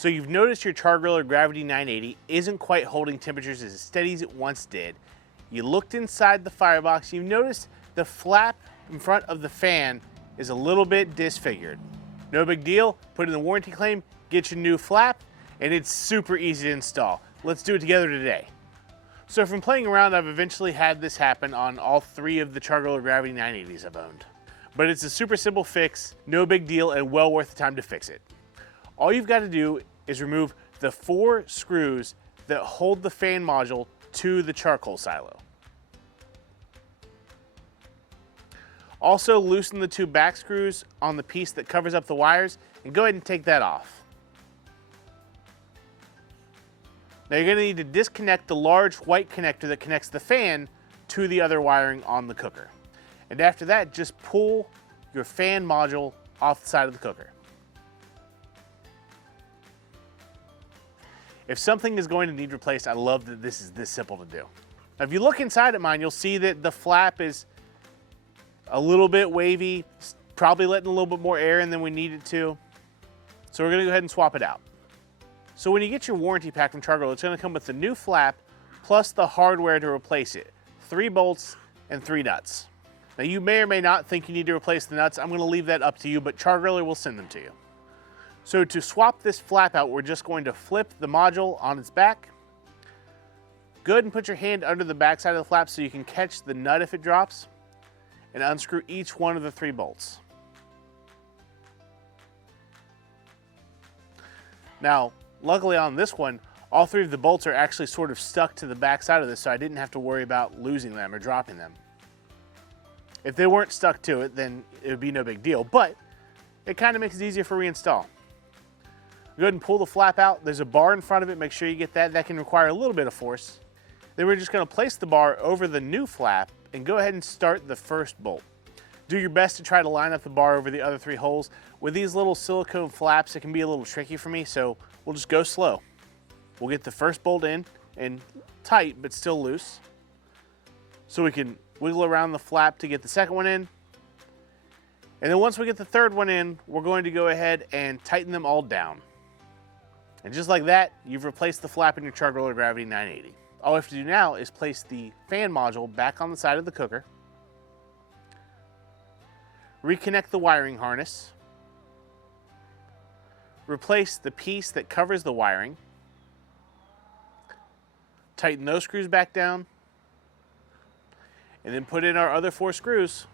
So you've noticed your Char-Griller Gravity 980 isn't quite holding temperatures as steady as it once did. You looked inside the firebox, you've noticed the flap in front of the fan is a little bit disfigured. No big deal, put in the warranty claim, get your new flap, and it's super easy to install. Let's do it together today. So from playing around, I've eventually had this happen on all 3 of the Char-Griller Gravity 980s I've owned. But it's a super simple fix, no big deal, and well worth the time to fix it. All you've got to do is remove the 4 screws that hold the fan module to the charcoal silo. Also loosen the 2 back screws on the piece that covers up the wires and go ahead and take that off. Now you're going to need to disconnect the large white connector that connects the fan to the other wiring on the cooker. And after that, just pull your fan module off the side of the cooker. If something is going to need replaced, I love that this is this simple to do. Now, if you look inside at mine, you'll see that the flap is a little bit wavy, probably letting a little bit more air in than we need it to. So we're gonna go ahead and swap it out. So when you get your warranty pack from Char-Griller, it's gonna come with the new flap plus the hardware to replace it. 3 bolts and 3 nuts. Now you may or may not think you need to replace the nuts. I'm gonna leave that up to you, but Char-Griller will send them to you. So to swap this flap out, we're just going to flip the module on its back. Go ahead and put your hand under the back side of the flap so you can catch the nut if it drops, and unscrew each one of the 3 bolts. Now, luckily on this one, all 3 of the bolts are actually sort of stuck to the back side of this, so I didn't have to worry about losing them or dropping them. If they weren't stuck to it, then it would be no big deal, but it kind of makes it easier for reinstall. Go ahead and pull the flap out. There's a bar in front of it. Make sure you get that. That can require a little bit of force. Then we're just going to place the bar over the new flap and go ahead and start the first bolt. Do your best to try to line up the bar over the other 3 holes. With these little silicone flaps, it can be a little tricky for me, so we'll just go slow. We'll get the first bolt in and tight, but still loose. So we can wiggle around the flap to get the second one in. And then once we get the third one in, we're going to go ahead and tighten them all down. And just like that, you've replaced the flap in your Char-Griller Gravity 980. All we have to do now is place the fan module back on the side of the cooker, reconnect the wiring harness, replace the piece that covers the wiring, tighten those screws back down, and then put in our other 4 screws.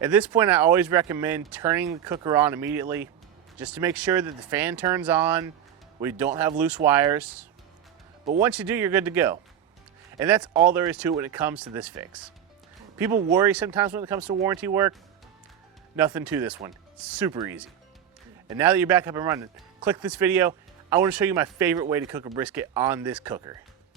At this point, I always recommend turning the cooker on immediately just to make sure that the fan turns on, we don't have loose wires. But once you do, you're good to go. And that's all there is to it when it comes to this fix. People worry sometimes when it comes to warranty work. Nothing to this one. Super easy. And now that you're back up and running, click this video. I want to show you my favorite way to cook a brisket on this cooker.